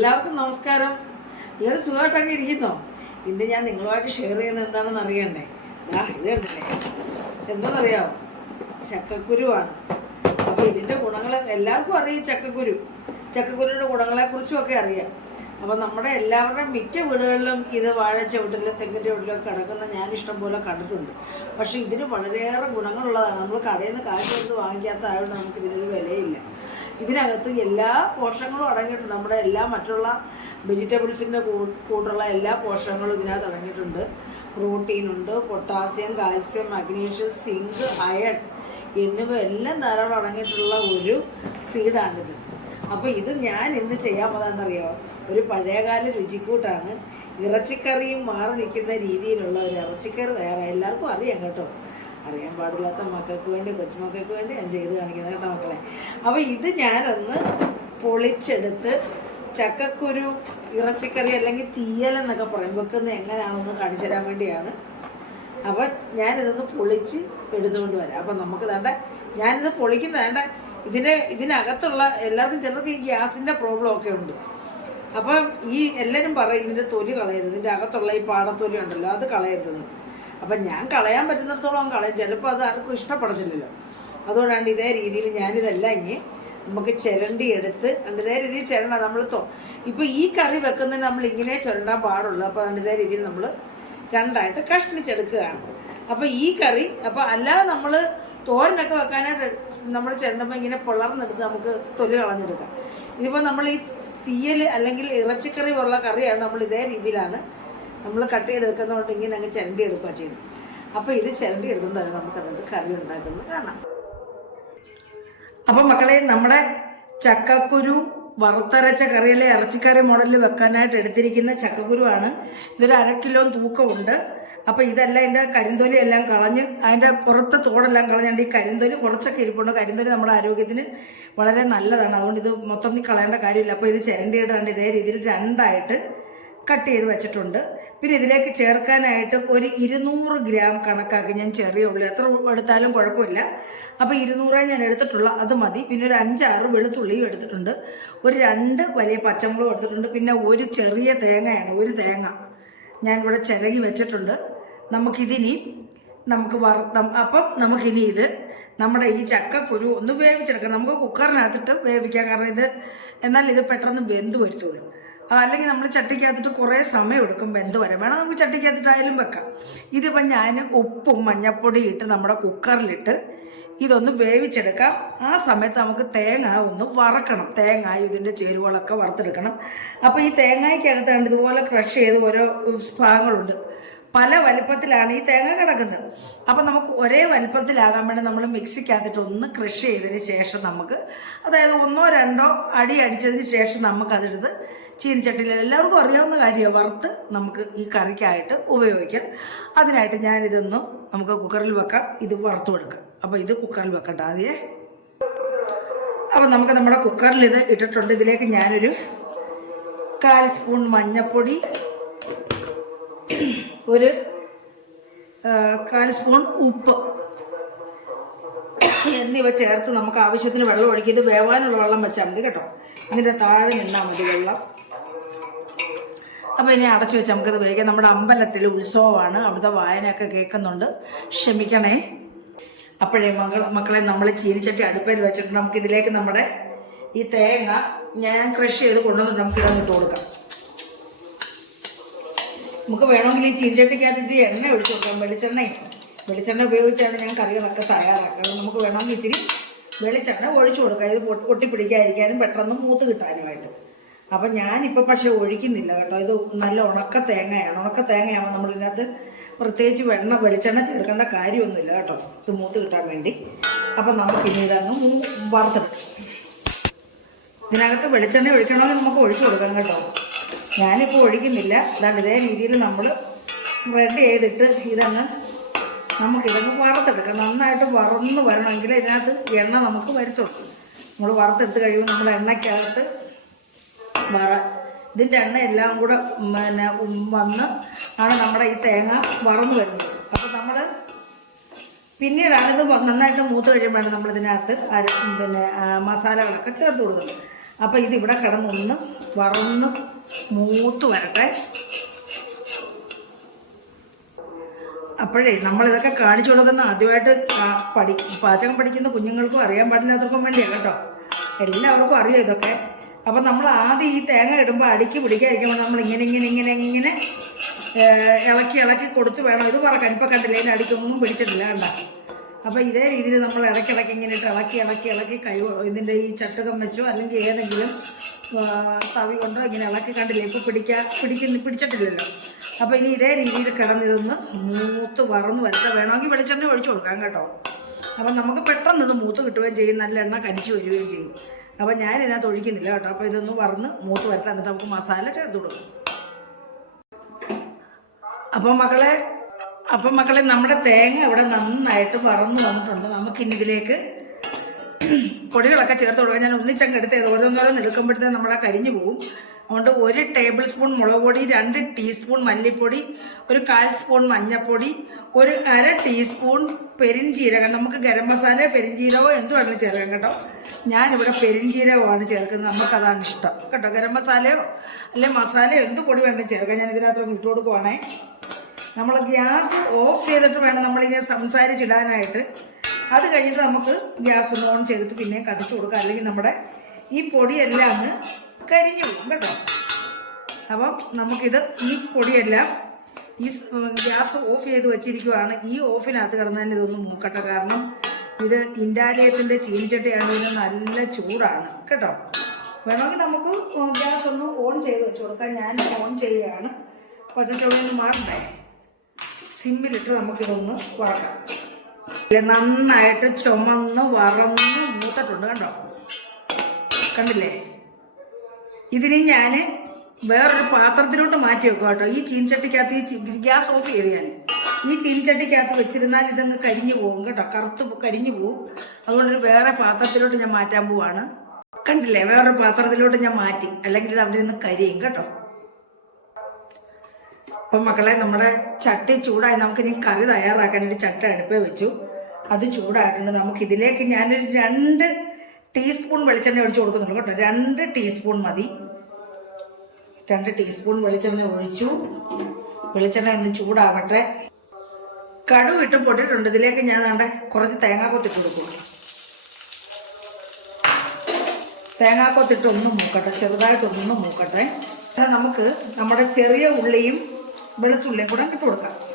എല്ലാവർക്കും നമസ്കാരം. ഞാൻ സുഖമായിട്ടൊക്കെ ഇരിക്കുന്നോ? ഇന്ന് ഞാൻ നിങ്ങളുമായിട്ട് ഷെയർ ചെയ്യുന്നത് എന്താണെന്ന് അറിയണ്ടേ? ആ ഇത് കണ്ടല്ലേ? എന്താണെന്നറിയാമോ ചക്കക്കുരുവാണ്. അപ്പോൾ ഇതിന്റെ ഗുണങ്ങൾ എല്ലാവർക്കും അറിയാം ചക്കക്കുരു. ചക്കക്കുരുവിന്റെ ഗുണങ്ങളെക്കുറിച്ചും ഒക്കെ അറിയാം. അപ്പോൾ നമ്മുടെ എല്ലാവരുടെയും മിക്ക വീടുകളിലും ഇത് വാഴ ചവിട്ടിലും തെങ്ങിന്റെ ചവിട്ടിലും കിടക്കുന്ന ഞാൻ ഇഷ്ടം പോലെ കണ്ടിട്ടുണ്ട്. പക്ഷേ ഇതിന് വളരെയേറെ ഗുണങ്ങളുള്ളതാണ്. നമ്മൾ കടയിൽ നിന്ന് കാശ് കൊടുത്ത് വാങ്ങിക്കാത്ത ആയതുകൊണ്ട് നമുക്ക് ഇതിനൊരു വിലയില്ല. ഇതിനകത്ത് എല്ലാ പോഷകങ്ങളും അടങ്ങിയിട്ടുണ്ട്. നമ്മുടെ എല്ലാ മറ്റുള്ള വെജിറ്റബിൾസിന്റെ കൂട്ടുള്ള എല്ലാ പോഷകങ്ങളും ഇതിനകത്ത് അടങ്ങിയിട്ടുണ്ട്. പ്രോട്ടീൻ ഉണ്ട് potassium calcium magnesium zinc iron എന്നിവ എല്ലാം ധാരാളം അടങ്ങിയിട്ടുള്ള ഒരു സീഡാണിത്. അപ്പോൾ ഇത് ഞാൻ ഇന്ന് ചെയ്യാൻ പോകുന്നതെന്നറിയോ ഒരു പഴയകാല രുചിക്കൂട്ടാണ്. ഇറച്ചിക്കറിയും മാറി നിൽക്കുന്ന രീതിയിലുള്ള ഒരു ഇറച്ചിക്കറി തയ്യാറായി എല്ലാവർക്കും അറിയാം കേട്ടോ. അറിയാൻ പാടില്ലാത്ത മക്കൾക്ക് വേണ്ടി കൊച്ചുമക്കൾക്ക് വേണ്ടി ഞാൻ ചെയ്ത് കാണിക്കുന്നത് കേട്ടോ മക്കളെ. അപ്പോൾ ഇത് ഞാനൊന്ന് പൊളിച്ചെടുത്ത് ചക്കക്കുരു ഇറച്ചിക്കറി അല്ലെങ്കിൽ തീയൽ എന്നൊക്കെ പറയും. വെക്കുന്നത് എങ്ങനെയാണെന്ന് കാണിച്ചു തരാൻ വേണ്ടിയാണ്. അപ്പം ഞാനിതൊന്ന് പൊളിച്ച് എടുത്തുകൊണ്ട് വരാം. അപ്പം നമുക്ക് വേണ്ട ഞാനിത് പൊളിക്കുന്ന വേണ്ട ഇതിന് ഇതിനകത്തുള്ള എല്ലാവർക്കും ചിലർക്ക് ഈ ഗ്യാസിന്റെ പ്രോബ്ലം ഒക്കെ ഉണ്ട്. അപ്പം ഈ എല്ലാവരും പറയും ഇതിന്റെ തൊലി കളയരുത്. ഇതിന്റെ അകത്തുള്ള ഈ പാടത്തൊലി ഉണ്ടല്ലോ അത് കളയരുതെന്ന്. അപ്പം ഞാൻ കളയാൻ പറ്റുന്നിടത്തോളം കളയും. ചിലപ്പോൾ അത് ആർക്കും ഇഷ്ടപ്പെടത്തില്ലല്ലോ. അതുകൊണ്ടാണ് ഇതേ രീതിയിൽ ഞാനിതെല്ലാം ഇങ്ങനെ നമുക്ക് ചിരണ്ടി എടുത്ത് ഇതേ രീതിയിൽ ചിരണ്ട നമ്മൾ തോ ഇപ്പോൾ ഈ കറി വെക്കുന്നതിന് നമ്മൾ ഇങ്ങനെ ചുരണ്ടാൻ പാടുള്ളൂ. അപ്പോൾ അതുകൊണ്ട് ഇതേ രീതിയിൽ നമ്മൾ രണ്ടായിട്ട് കഷ്ണിച്ചെടുക്കുകയാണ് അപ്പോൾ ഈ കറി അപ്പോൾ അല്ലാതെ നമ്മൾ തോരനൊക്കെ വെക്കാനായിട്ട് നമ്മൾ ചിരണ്ടുമ്പോൾ ഇങ്ങനെ പിളർന്നെടുത്ത് നമുക്ക് തൊലി കളഞ്ഞെടുക്കാം. ഇതിപ്പോൾ നമ്മൾ ഈ തീയൽ അല്ലെങ്കിൽ ഇറച്ചിക്കറി പോലുള്ള കറിയാണ് നമ്മൾ ഇതേ രീതിയിലാണ് നമ്മൾ കട്ട് ചെയ്ത് വെക്കുന്നതുകൊണ്ട് ഇങ്ങനെ അങ്ങ് ചിരണ്ടി എടുക്കുക ചെയ്യുന്നു അപ്പോൾ ഇത് ചിരണ്ടി എടുത്തുകൊണ്ട് തന്നെ നമുക്ക് അതുകൊണ്ട് കറി ഉണ്ടാക്കുന്നത് കാണാം. അപ്പോൾ മക്കളെ നമ്മുടെ ചക്കക്കുരു വറുത്തരച്ച കറിയിലെ ഇറച്ചിക്കറി മോഡലിൽ വെക്കാനായിട്ട് എടുത്തിരിക്കുന്ന ചക്കക്കുരുവാണ്. ഇതൊരു അര കിലോ തൂക്കമുണ്ട്. അപ്പോൾ ഇതെല്ലാം അതിന്റെ കരിന്തൊലി എല്ലാം കളഞ്ഞ് അതിന്റെ പുറത്ത് തോടെല്ലാം കളഞ്ഞുകൊണ്ട് ഈ കരിന്തൊലി കുറച്ചൊക്കെ ഇരിപ്പുണ്ട്. കരിന്തൊലി നമ്മുടെ ആരോഗ്യത്തിന് വളരെ നല്ലതാണ്. അതുകൊണ്ട് ഇത് മൊത്തം കളയേണ്ട കാര്യമില്ല. അപ്പോൾ ഇത് ചിരണ്ടിയിടാണ്ട് ഇതേ രീതിയിൽ രണ്ടായിട്ട് കട്ട് ചെയ്ത് വെച്ചിട്ടുണ്ട്. പിന്നെ ഇതിലേക്ക് ചേർക്കാനായിട്ട് ഒരു ഇരുന്നൂറ് ഗ്രാം കണക്കാക്കി ഞാൻ ചെറിയ ഉള്ളി. എത്ര എടുത്താലും കുഴപ്പമില്ല. അപ്പോൾ ഇരുന്നൂറേ ഞാൻ എടുത്തിട്ടുള്ള അത് മതി. പിന്നെ ഒരു അഞ്ചാറ് വെളുത്തുള്ളിയും എടുത്തിട്ടുണ്ട്. ഒരു രണ്ട് വലിയ പച്ചമുളകും എടുത്തിട്ടുണ്ട്. പിന്നെ ഒരു ചെറിയ തേങ്ങയാണ് ഒരു തേങ്ങ ഞാൻ ഇവിടെ ചിരകി വെച്ചിട്ടുണ്ട്. നമുക്കിതിനി നമുക്ക് വറുത്തം അപ്പം നമുക്കിനി ഇത് നമ്മുടെ ഈ ചക്കക്കുരു ഒന്ന് വേവിച്ചെടുക്കണം. നമുക്ക് കുക്കറിനകത്തിട്ട് വേവിക്കാം. കാരണം ഇത് എന്നാൽ ഇത് പെട്ടെന്ന് വെന്ത് വരുത്തുള്ളൂ. അല്ലെങ്കിൽ നമ്മൾ ചട്ടിക്കകത്തിട്ട് കുറേ സമയം എടുക്കും വെന്ത് വരാൻ. വേണം നമുക്ക് ചട്ടിക്കകത്തിട്ടായാലും വെക്കാം. ഇതിപ്പം ഞാൻ ഉപ്പും മഞ്ഞപ്പൊടി ഇട്ട് നമ്മുടെ കുക്കറിലിട്ട് ഇതൊന്ന് വേവിച്ചെടുക്കാം. ആ സമയത്ത് നമുക്ക് തേങ്ങ ഒന്ന് വറക്കണം. തേങ്ങ ഇതിന്റെ ചേരുവകളൊക്കെ വറുത്തെടുക്കണം. അപ്പോൾ ഈ തേങ്ങയ്ക്കകത്താണ്ട് ഇതുപോലെ ക്രഷ് ചെയ്ത് ഓരോ ഭാഗങ്ങളുണ്ട്. പല വലിപ്പത്തിലാണ് ഈ തേങ്ങ കിടക്കുന്നത്. അപ്പം നമുക്ക് ഒരേ വലിപ്പത്തിലാകാൻ വേണ്ടി നമ്മൾ മിക്സിക്കകത്തിട്ട് ഒന്ന് ക്രഷ് ചെയ്തതിന് ശേഷം നമുക്ക് അതായത് ഒന്നോ രണ്ടോ അടി അടിച്ചതിന് ശേഷം നമുക്കതെടുത്ത് ചീനിച്ചട്ടിയിൽ എല്ലാവർക്കും അറിയാവുന്ന കാര്യമാണ് വറുത്ത് നമുക്ക് ഈ കറിക്കായിട്ട് ഉപയോഗിക്കാം. അതിനായിട്ട് ഞാനിതൊന്നും നമുക്ക് കുക്കറിൽ വെക്കാം. ഇത് വറുത്ത് കൊടുക്കാം. അപ്പോൾ ഇത് കുക്കറിൽ വെക്കട്ടെ ആദ്യേ. അപ്പോൾ നമുക്ക് നമ്മുടെ കുക്കറിൽ ഇത് ഇട്ടിട്ടുണ്ട്. ഇതിലേക്ക് ഞാനൊരു കാൽ സ്പൂൺ മഞ്ഞൾപ്പൊടി ഒരു കാൽ സ്പൂൺ ഉപ്പ് എന്നിവ ചേർത്ത് നമുക്ക് ആവശ്യത്തിന് വെള്ളം ഒഴിക്കി ഇത് വേവാനുള്ള വെള്ളം വെച്ചാൽ മതി കേട്ടോ. ഇതിന്റെ താഴെ നിന്നാൽ മതി വെള്ളം. അപ്പോൾ ഇനി അടച്ചു വെച്ച് നമുക്കത് വേഗം നമ്മുടെ അമ്പലത്തിൽ ഉത്സവമാണ്. അവിടുത്തെ വായനയൊക്കെ കേൾക്കുന്നുണ്ട്. ക്ഷമിക്കണേ. അപ്പോഴേ മക്കൾ മക്കളെ നമ്മൾ ചീനിച്ചട്ടി അടുപ്പയിൽ വെച്ചിട്ട് നമുക്കിതിലേക്ക് നമ്മുടെ ഈ തേങ്ങ ഞാൻ കൃഷി ചെയ്ത് കൊണ്ടുവന്നിട്ട് നമുക്കിതൊന്ന് ഇട്ട് കൊടുക്കാം. നമുക്ക് വേണമെങ്കിൽ ഈ ചീനിച്ചട്ടിക്കകത്ത് ഇച്ചിരി എണ്ണ ഒഴിച്ചു കൊടുക്കാം. വെളിച്ചെണ്ണ വെളിച്ചെണ്ണ ഉപയോഗിച്ചാണ് ഞാൻ കറികളൊക്കെ തയ്യാറാക്കുന്നത്. നമുക്ക് വേണമെങ്കിൽ ഇച്ചിരി വെളിച്ചെണ്ണ ഒഴിച്ചു കൊടുക്കാം. ഇത് പൊട്ടി പൊട്ടിപ്പിടിക്കാതിരിക്കാനും പെട്ടെന്ന് മൂത്ത് കിട്ടാനുമായിട്ട്. അപ്പം ഞാനിപ്പോൾ പക്ഷേ ഒഴിക്കുന്നില്ല കേട്ടോ. ഇത് നല്ല ഉണക്ക തേങ്ങയാണ്. ഉണക്ക തേങ്ങയാകുമ്പോൾ നമ്മളിതിനകത്ത് പ്രത്യേകിച്ച് വെണ്ണ വെളിച്ചെണ്ണ ചേർക്കേണ്ട കാര്യമൊന്നുമില്ല കേട്ടോ. ഇത് മൂത്ത് കിട്ടാൻ വേണ്ടി. അപ്പം നമുക്കിനി ഇതങ്ങ് മൂ- വറുത്തെടുക്കാം. ഇതിനകത്ത് വെളിച്ചെണ്ണ ഒഴിക്കണമെങ്കിൽ നമുക്ക് ഒഴിച്ചു കൊടുക്കാം കേട്ടോ. ഞാനിപ്പോൾ ഒഴിക്കുന്നില്ല. അതാണ്ട് ഇതേ രീതിയിൽ നമ്മൾ സ്പ്രെഡ് ചെയ്തിട്ട് ഇതങ്ങ് നമുക്കിതങ്ങ് വറുത്തെടുക്കാം. നന്നായിട്ട് വറന്ന് വരണമെങ്കിൽ ഇതിനകത്ത് എണ്ണ നമുക്ക് വരുത്തുള്ളൂ. നമ്മൾ വറുത്തെടുത്ത് കഴിയുമ്പോൾ നമ്മൾ എണ്ണയ്ക്കകത്ത് വറ ഇതിന്റെ എണ്ണ എല്ലാം കൂടെ പിന്നെ വന്ന് ആണ് നമ്മുടെ ഈ തേങ്ങ വറന്ന് വരുന്നത്. അപ്പോൾ നമ്മൾ പിന്നീടാണ് ഇത് നന്നായിട്ട് മൂത്ത് കഴിയുമ്പോഴാണ് നമ്മളിതിനകത്ത് അര പിന്നെ മസാലകളൊക്കെ ചേർത്ത് കൊടുക്കുന്നത്. അപ്പോൾ ഇതിവിടെ കിടന്നൊന്ന് വറന്ന് മൂത്ത് വരട്ടെ. അപ്പോഴേ നമ്മളിതൊക്കെ കാണിച്ചു കൊടുക്കുന്ന ആദ്യമായിട്ട് പഠി പാചകം പഠിക്കുന്ന കുഞ്ഞുങ്ങൾക്കും അറിയാൻ പാടില്ലാത്തവർക്കും വേണ്ടിയാണ് കേട്ടോ. എല്ലാവർക്കും അറിയാം ഇതൊക്കെ. അപ്പം നമ്മൾ ആദ്യം ഈ തേങ്ങ ഇടുമ്പോൾ അടിക്ക് പിടിക്കാതിരിക്കുമ്പോൾ നമ്മൾ ഇങ്ങനെ ഇങ്ങനെ ഇങ്ങനെ ഇങ്ങനെ ഇളക്കി ഇളക്കി കൊടുത്ത് വേണം. ഇത് പറക്കാൻ ഇപ്പം കണ്ടില്ല? അതിന് അടിക്കൊന്നും പിടിച്ചിട്ടില്ല കണ്ട? അപ്പോൾ ഇതേ രീതിയിൽ നമ്മൾ ഇടയ്ക്കിടയ്ക്ക് ഇങ്ങനെ ഇട്ട് ഇളക്കി ഇളക്കി ഇളക്കി കൈ ഇതിന്റെ ഈ ചട്ടകം വെച്ചോ അല്ലെങ്കിൽ ഏതെങ്കിലും തവി കൊണ്ടോ ഇങ്ങനെ ഇളക്കി കണ്ടില്ല? ഇപ്പോൾ പിടിക്കാൻ പിടിക്കുന്ന പിടിച്ചിട്ടില്ലല്ലോ. അപ്പോൾ ഇനി ഇതേ രീതിയിൽ കിടന്ന് ഇതൊന്ന് മൂത്ത് വറന്ന് വരുത്താൻ വേണമെങ്കിൽ വെളിച്ചെണ്ണ ഒഴിച്ചു കൊടുക്കാം കേട്ടോ. അപ്പം നമുക്ക് പെട്ടെന്ന് ഇത് മൂത്ത് കിട്ടുകയും ചെയ്യും. നല്ല എണ്ണ കരിച്ചു വരികയും ചെയ്യും. അപ്പം ഞാൻ ഇതിനകത്ത് ഒഴിക്കുന്നില്ല കേട്ടോ. അപ്പോൾ ഇതൊന്ന് വറന്ന് മൂത്ത് വരട്ടെ. എന്നിട്ട് നമുക്ക് മസാല ചേർത്ത് കൊടുക്കും. അപ്പം മക്കളെ അപ്പം മക്കളെ നമ്മുടെ തേങ്ങ ഇവിടെ നന്നായിട്ട് വറന്ന് വന്നിട്ടുണ്ട്. നമുക്കിനി ഇതിലേക്ക് പൊടികളൊക്കെ ചേർത്ത് കൊടുക്കുക ഞാൻ ഒന്നിച്ചങ്ങ് എടുത്തത് ഓരോന്നോരോന്ന് എടുക്കുമ്പോഴത്തേക്ക് നമ്മുടെ കരിഞ്ഞു പോകും അതുകൊണ്ട് ഒരു ടേബിൾ സ്പൂൺ മുളക് പൊടി രണ്ട് ടീസ്പൂൺ മല്ലിപ്പൊടി ഒരു കാൽ സ്പൂൺ മഞ്ഞൾപ്പൊടി ഒരു അര ടീസ്പൂൺ പെരിഞ്ജീരകം നമുക്ക് ഗരം മസാല പെരിഞ്ജീരകമോ എന്തുവാണ് ചേർക്കാം കേട്ടോ. ഞാനിവിടെ പെരിഞ്ജീരകമാണ് ചേർക്കുന്നത്. നമുക്കതാണ് ഇഷ്ടം. കേട്ടോ ഗരം മസാലയോ അല്ലെങ്കിൽ മസാലയോ എന്ത് പൊടി വേണമെങ്കിലും ചേർക്കാം. ഞാൻ ഇതിനകത്ത് ഇട്ട് കൊടുക്കുവാണേ. നമ്മൾ ഗ്യാസ് ഓഫ് ചെയ്തിട്ട് വേണം നമ്മളിങ്ങനെ സംസാരിച്ചിടാനായിട്ട്. അത് കഴിഞ്ഞിട്ട് നമുക്ക് ഗ്യാസ് ഒന്ന് ഓൺ ചെയ്തിട്ട് പിന്നെ കത്തിച്ചു കൊടുക്കാം. അല്ലെങ്കിൽ നമ്മുടെ ഈ പൊടിയെല്ലാം അങ്ങ് കരിഞ്ഞു പോകും കേട്ടോ. അപ്പം നമുക്കിത് ഈ പൊടിയെല്ലാം ഈ ഗ്യാസ് ഓഫ് ചെയ്ത് വെച്ചിരിക്കുവാണ്. ഈ ഓഫിനകത്ത് കിടന്നതിന് ഇതൊന്ന് മൂക്കട്ടെ കാരണം ഇത് ഇൻഡാലിയത്തിന്റെ ചീനിച്ചട്ടിയാണ് ഇതിന് നല്ല ചൂടാണ് കേട്ടോ. വേണമെങ്കിൽ നമുക്ക് ഗ്യാസ് ഒന്ന് ഓൺ ചെയ്ത് വെച്ച് കൊടുക്കാം. ഞാൻ ഓൺ ചെയ്യുകയാണ് പച്ചച്ചോളൊന്ന് മാറണ്ടേ സിമ്മിലിട്ട് നമുക്കിതൊന്ന് വറക്കാം. നന്നായിട്ട് ചുമന്ന് വറന്ന് മൂത്തിട്ടുണ്ട് കണ്ടോ? കണ്ടില്ലേ? ഇതിന് ഞാൻ വേറൊരു പാത്രത്തിലോട്ട് മാറ്റി വെക്കും കേട്ടോ. ഈ ചീനിച്ചട്ടിക്കകത്ത് ഈ ഗ്യാസ് ഓഫ് ചെയ്ത് ഞാൻ. ഈ ചീനിച്ചട്ടിക്കകത്ത് വെച്ചിരുന്നാൽ ഇതങ്ങ് കരിഞ്ഞു പോകും കേട്ടോ. കറുത്ത് കരിഞ്ഞു പോകും. അതുകൊണ്ടൊരു വേറെ പാത്രത്തിലോട്ട് ഞാൻ മാറ്റാൻ പോവാണ്. കണ്ടില്ലേ? വേറൊരു പാത്രത്തിലോട്ട് ഞാൻ മാറ്റി. അല്ലെങ്കിൽ ഇത് അവിടെ നിന്ന് കരിയും കേട്ടോ. അപ്പം മക്കളെ നമ്മുടെ ചട്ടി ചൂടായി. നമുക്കിനി കറി തയ്യാറാക്കാനായിട്ട് ചട്ട അടുപ്പേ വെച്ചു. അത് ചൂടായിട്ടുണ്ട്. നമുക്ക് ഇതിലേക്ക് ഞാനൊരു രണ്ട് ടീസ്പൂൺ വെളിച്ചെണ്ണ ഒഴിച്ചു കൊടുക്കുന്നുള്ളൂ കേട്ടോ. രണ്ട് ടീസ്പൂൺ മതി. രണ്ട് ടീസ്പൂൺ വെളിച്ചെണ്ണ ഒഴിച്ചു. വെളിച്ചെണ്ണ ഒന്ന് ചൂടാവട്ടെ. കടു ഇട്ട് പൊട്ടിട്ടുണ്ട് ഇതിലേക്ക് ഞാൻ വേണ്ട കുറച്ച് തേങ്ങാക്കൊത്തിട്ട് കൊടുക്കും. തേങ്ങാക്കൊത്തിട്ട് ഒന്ന് മൂക്കട്ടെ. ചെറുതായിട്ടൊന്ന് മൂക്കട്ടെ. നമുക്ക് നമ്മുടെ ചെറിയ ഉള്ളിയും വെളുത്തുള്ളിയും കൂടെ ഇട്ട് കൊടുക്കാം.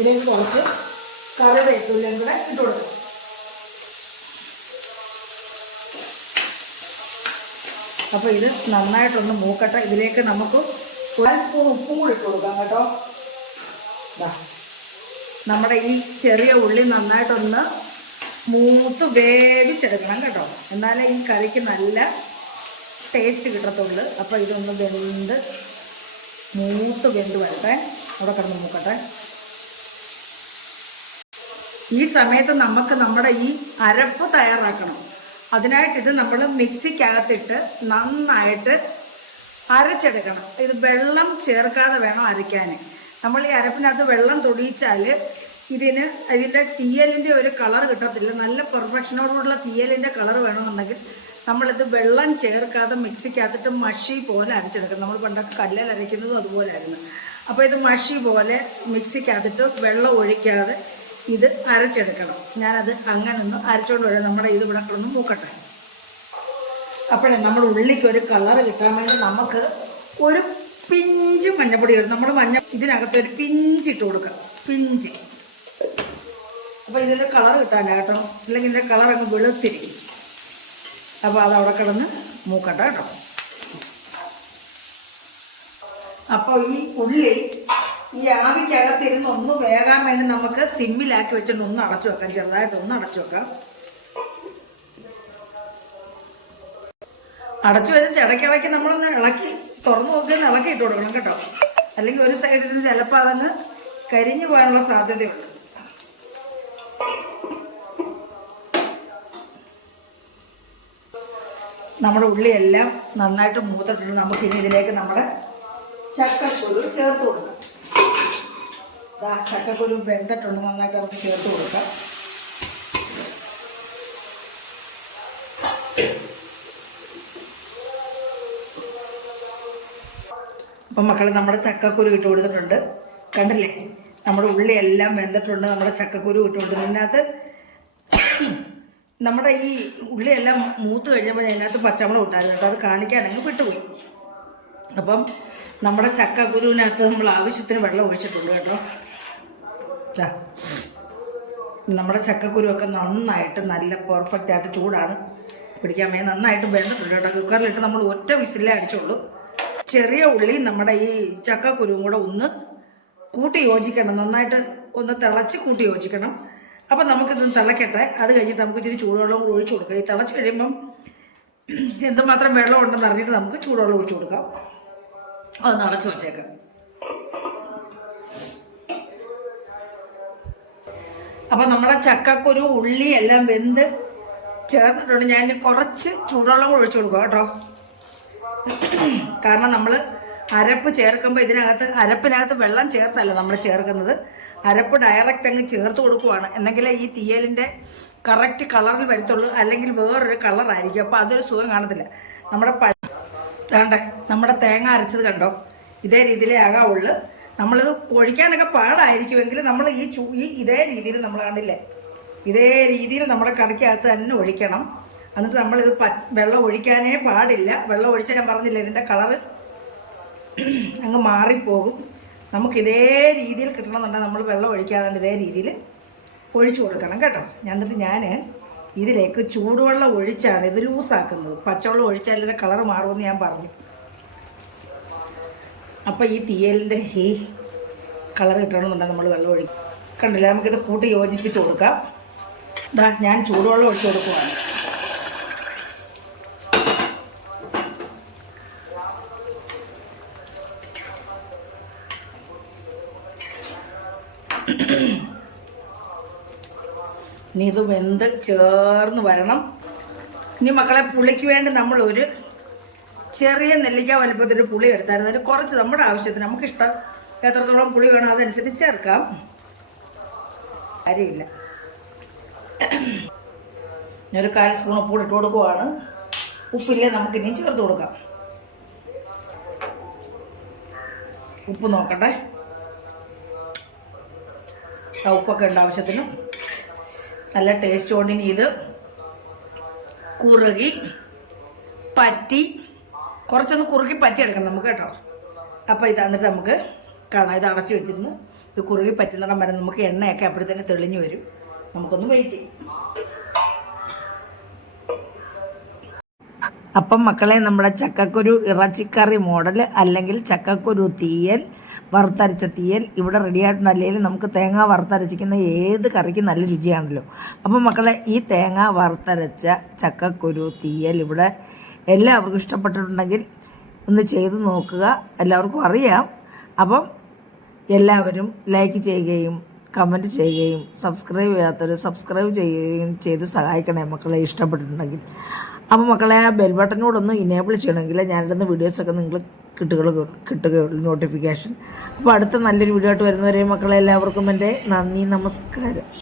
ഇതിലേക്ക് കുറച്ച് കറിവേപ്പിലയും കൂടെ ഇട്ട് കൊടുക്കും. അപ്പോൾ ഇത് നന്നായിട്ടൊന്ന് മൂക്കട്ടെ. ഇതിലേക്ക് നമുക്ക് ഉപ്പും കൂടി ഇട്ട് കൊടുക്കാം കേട്ടോ. നമ്മുടെ ഈ ചെറിയ ഉള്ളി നന്നായിട്ടൊന്ന് മൂത്ത് വേവിച്ചെടുക്കണം കേട്ടോ. എന്നാലേ ഈ കറിക്ക് നല്ല ടേസ്റ്റ് കിട്ടത്തുള്ളൂ. അപ്പോൾ ഇതൊന്ന് വെന്ത് മൂത്ത് വെന്ത് വരട്ടെ. അവിടെ കിടന്ന് മൂക്കട്ടെ. ഈ സമയത്ത് നമുക്ക് നമ്മുടെ ഈ അരപ്പ് തയ്യാറാക്കണം. അതിനായിട്ട് ഇത് നമ്മൾ മിക്സിക്കകത്തിട്ട് നന്നായിട്ട് അരച്ചെടുക്കണം. ഇത് വെള്ളം ചേർക്കാതെ വേണം അരയ്ക്കാൻ നമ്മൾ ഈ അരപ്പിനകത്ത് വെള്ളം തൊടിയിച്ചാൽ ഇതിന് ഇതിന്റെ തീയലിന്റെ ഒരു കളർ കിട്ടത്തില്ല. നല്ല പെർഫെക്ഷനോടുള്ള തീയലിന്റെ കളർ വേണമെന്നുണ്ടെങ്കിൽ നമ്മളിത് വെള്ളം ചേർക്കാതെ മിക്സിക്കകത്തിട്ട് മഷി പോലെ അരച്ചെടുക്കണം. നമ്മൾ പണ്ടൊക്കെ കല്ലിൽ അരയ്ക്കുന്നതും അതുപോലെയായിരുന്നു. അപ്പോൾ ഇത് മഷി പോലെ മിക്സിക്കകത്തിട്ട് വെള്ളം ഒഴിക്കാതെ ഇത് അരച്ചെടുക്കണം. ഞാനത് അങ്ങനെ ഒന്ന് അരച്ചോണ്ട് വരാം. നമ്മുടെ ഇത് ഇവിടെ കിടന്ന് മൂക്കട്ടെ. അപ്പോഴേ നമ്മൾ ഉള്ളിക്ക് ഒരു കളർ കിട്ടാൻ വേണ്ടി നമുക്ക് ഒരു പിഞ്ച് മഞ്ഞപ്പൊടി വരും നമ്മൾ മഞ്ഞ ഇതിനകത്ത് ഒരു പിഞ്ച് ഇട്ട് കൊടുക്കാം. പിഞ്ച്. അപ്പോൾ ഇതിന്റെ കളർ കിട്ടാനാണ് കേട്ടോ. അല്ലെങ്കിൽ ഇതിന്റെ കളർ അങ്ങ് വെളുത്തിരിക്കും. അപ്പോൾ അത് അവിടെ കിടന്ന് മൂക്കട്ടെ കേട്ടോ. അപ്പോൾ ഈ ഉള്ളി ഈ ആവിക്കകത്തിരുന്ന് ഒന്ന് വേകാൻ വേണ്ടി നമുക്ക് സിമ്മിലാക്കി വെച്ചിട്ട് ഒന്ന് അടച്ചു വെക്കാം. ചെറുതായിട്ട് ഒന്ന് അടച്ചു വെക്കാം. അടച്ചു വെച്ച് ഇടയ്ക്കിടയ്ക്ക് നമ്മളൊന്ന് ഇളക്കി തുറന്നു നോക്കി ഇളക്കി ഇട്ട് കൊടുക്കണം കേട്ടോ. അല്ലെങ്കിൽ ഒരു സൈഡിൽ നിന്ന് ചിലപ്പോൾ അതങ്ങ് കരിഞ്ഞു പോകാനുള്ള സാധ്യതയുണ്ട്. നമ്മുടെ ഉള്ളിയെല്ലാം നന്നായിട്ട് മൂത്തിട്ടുണ്ട്. നമുക്കിനി ഇതിലേക്ക് നമ്മുടെ ചക്കക്കുരു ചേർത്ത് കൊടുക്കാം. ചക്കക്കുരു വെന്തിട്ടുണ്ട് നന്നായിട്ട് നമുക്ക് ചേർത്ത് കൊടുക്കാം. അപ്പം മക്കൾ നമ്മുടെ ചക്കക്കുരു ഇട്ട് കൊടുത്തിട്ടുണ്ട്. കണ്ടില്ലേ? നമ്മുടെ ഉള്ളി എല്ലാം വെന്തിട്ടുണ്ട് നമ്മുടെ ചക്കക്കുരു ഇട്ട് കൊടുത്തിട്ടുണ്ട്. ഇതിനകത്ത് നമ്മുടെ ഈ ഉള്ളിയെല്ലാം മൂത്ത് കഴിഞ്ഞപ്പോൾ അതിനകത്ത് പച്ചമുളക് ഇട്ടായിരുന്നു കേട്ടോ. അത് കാണിക്കാനങ്ങ് വിട്ടുപോയി. അപ്പം നമ്മുടെ ചക്കക്കുരുവിനകത്ത് നമ്മൾ ആവശ്യത്തിന് വെള്ളം ഒഴിച്ചിട്ടുണ്ട് കേട്ടോ. നമ്മുടെ ചക്കക്കുരുവൊക്കെ നന്നായിട്ട് നല്ല പെർഫെക്റ്റ് ആയിട്ട് ചൂടാണ്. പിടിക്കാൻ വേ നന്നായിട്ട് വെന്തിട്ടുണ്ട് കേട്ടോ കുക്കറിലിട്ട് നമ്മൾ ഒറ്റ വിസിലേ അടിച്ചുള്ളൂ. ചെറിയ ഉള്ളി നമ്മുടെ ഈ ചക്കക്കുരുവും കൂടെ ഒന്ന് കൂട്ടി യോജിക്കണം. നന്നായിട്ട് ഒന്ന് തിളച്ച് കൂട്ടി യോജിക്കണം. അപ്പം നമുക്കിത് തിളക്കട്ടെ. അത് കഴിഞ്ഞിട്ട് നമുക്ക് ഇച്ചിരി ചൂടുവെള്ളം കൂടി ഒഴിച്ചു കൊടുക്കാം. ഈ തിളച്ച് കഴിയുമ്പം എന്തുമാത്രം വെള്ളം ഉണ്ടെന്ന് അറിഞ്ഞിട്ട് നമുക്ക് ചൂടുവെള്ളം ഒഴിച്ചു കൊടുക്കാം. അത് നടച്ചു വെച്ചേക്കാം. അപ്പം നമ്മുടെ ചക്കക്കുരു ഉള്ളി എല്ലാം വെന്ത് ചേർന്നിട്ടുണ്ട്. ഞാൻ കുറച്ച് ചൂടുവെള്ളം ഒഴിച്ചു കൊടുക്കുക കേട്ടോ. കാരണം നമ്മൾ അരപ്പ് ചേർക്കുമ്പോൾ ഇതിനകത്ത് അരപ്പിനകത്ത് വെള്ളം ചേർത്തല്ല നമ്മൾ ചേർക്കുന്നത്. അരപ്പ് ഡയറക്റ്റ് അങ്ങ് ചേർത്ത് കൊടുക്കുവാണ്. എന്നെങ്കിലേ ഈ തീയലിന്റെ കറക്റ്റ് കളറിൽ വരത്തുള്ളൂ. അല്ലെങ്കിൽ വേറൊരു കളറായിരിക്കും അപ്പോൾ അതൊരു സുഖം കാണത്തില്ല. നമ്മുടെ പഴ വേണ്ടേ നമ്മുടെ തേങ്ങ അരച്ചത് കണ്ടോ? ഇതേ രീതിയിലേ ആകാവുള്ളൂ. നമ്മളിത് ഒഴിക്കാനൊക്കെ പാടായിരിക്കുമെങ്കിൽ നമ്മൾ ഈ ചൂ ഈ ഇതേ രീതിയിൽ നമ്മൾ കണ്ടില്ലേ? ഇതേ രീതിയിൽ നമ്മുടെ കറിക്കകത്ത് തന്നെ ഒഴിക്കണം. എന്നിട്ട് നമ്മളിത് പ വെള്ളം ഒഴിക്കാനേ പാടില്ല. വെള്ളം ഒഴിച്ചാൽ ഞാൻ പറഞ്ഞില്ല ഇതിന്റെ കളറ് അങ്ങ് മാറിപ്പോകും. നമുക്ക് ഇതേ രീതിയിൽ കിട്ടണമെന്നുണ്ടെങ്കിൽ നമ്മൾ വെള്ളം ഒഴിക്കാതെ ഇതേ രീതിയിൽ ഒഴിച്ചു കൊടുക്കണം കേട്ടോ. ഞാൻ എന്നിട്ട് ഞാൻ ഇതിലേക്ക് ചൂടുവെള്ളം ഒഴിച്ചാണ് ഇത് ലൂസാക്കുന്നത്. പച്ചവെള്ളം ഒഴിച്ചാൽ ഇതിന്റെ കളർ മാറുമെന്ന് ഞാൻ പറഞ്ഞു. അപ്പോൾ ഈ തീയലിന്റെ ഈ കളർ കിട്ടണമെന്നുണ്ടെങ്കിൽ നമ്മൾ വെള്ളം ഒഴിക്കും. കണ്ടില്ല? നമുക്കിത് കൂട്ടി യോജിപ്പിച്ച് കൊടുക്കാം. ഇതാ ഞാൻ ചൂടുവെള്ളം ഒഴിച്ചു കൊടുക്കുവാണ്. ഇനി ഇത് വെന്ത് ചേർന്ന് വരണം. ഇനി മക്കളെ പുളിക്ക് വേണ്ടി നമ്മളൊരു ചെറിയ നെല്ലിക്ക വലുപ്പത്തിൽ പുളി എടുത്തായിരുന്നു. കുറച്ച് നമ്മുടെ ആവശ്യത്തിന് നമുക്കിഷ്ടം എത്രത്തോളം പുളി വേണം അതനുസരിച്ച് ചേർക്കാം. കാര്യമില്ല ഞാനൊരു കാൽ സ്പൂൺ ഉപ്പ് ഇട്ട് കൊടുക്കുവാണ്. ഉപ്പില്ല നമുക്ക് ഇനി ചേർത്ത് കൊടുക്കാം. ഉപ്പ് നോക്കട്ടെ. ആ ഉപ്പൊക്കെ ഉണ്ട് ആവശ്യത്തിന്. നല്ല ടേസ്റ്റ് കൊണ്ട് ഇനി ഇത്. കുറുകി പറ്റി കുറച്ചൊന്ന് കുറുകി പറ്റി എടുക്കണം നമുക്ക് കേട്ടോ. അപ്പോൾ ഇത് എന്നിട്ട് നമുക്ക് കാണാം. ഇത് അടച്ചു വെച്ചിരുന്ന്. ഇത് കുറുകി പറ്റുന്നിടം വരെ നമുക്ക് എണ്ണയൊക്കെ അപ്പോഴത്തേന് തെളിഞ്ഞു വരും. നമുക്കൊന്ന് വെയിറ്റ് ചെയ്യും. അപ്പം മക്കളെ നമ്മുടെ ചക്കക്കുരു ഇറച്ചിക്കറി മോഡൽ അല്ലെങ്കിൽ ചക്കക്കുരു തീയൽ വറുത്തരച്ച തീയൽ ഇവിടെ റെഡി ആയിട്ടുണ്ട്. അല്ലെങ്കിൽ നമുക്ക് തേങ്ങ വറുത്തരച്ചിരിക്കുന്ന ഏത് കറിക്കും നല്ല രുചിയാണല്ലോ. അപ്പം മക്കളെ ഈ തേങ്ങ വറുത്തരച്ച ചക്കക്കുരു തീയൽ ഇവിടെ എല്ലാവർക്കും ഇഷ്ടപ്പെട്ടിട്ടുണ്ടെങ്കിൽ ഒന്ന് ചെയ്ത് നോക്കുക. എല്ലാവർക്കും അറിയാം. അപ്പം എല്ലാവരും ലൈക്ക് ചെയ്യുകയും കമന്റ് ചെയ്യുകയും സബ്സ്ക്രൈബ് ചെയ്യാത്തവർ സബ്സ്ക്രൈബ് ചെയ്യുകയും ചെയ്ത് സഹായിക്കണേ മക്കളെ ഇഷ്ടപ്പെട്ടിട്ടുണ്ടെങ്കിൽ. അപ്പോൾ മക്കളെ ആ ബെൽ ബട്ടനോടൊന്ന് ഇനേബിൾ ചെയ്യണമെങ്കിൽ ഞാനിടുന്ന വീഡിയോസൊക്കെ നിങ്ങൾ കിട്ടുക കിട്ടുകയുള്ളൂ നോട്ടിഫിക്കേഷൻ അപ്പോൾ അടുത്ത നല്ലൊരു വീഡിയോ ആയിട്ട് വരുന്നവരെയും മക്കളെ എല്ലാവർക്കും എന്റെ നന്ദി നമസ്കാരം.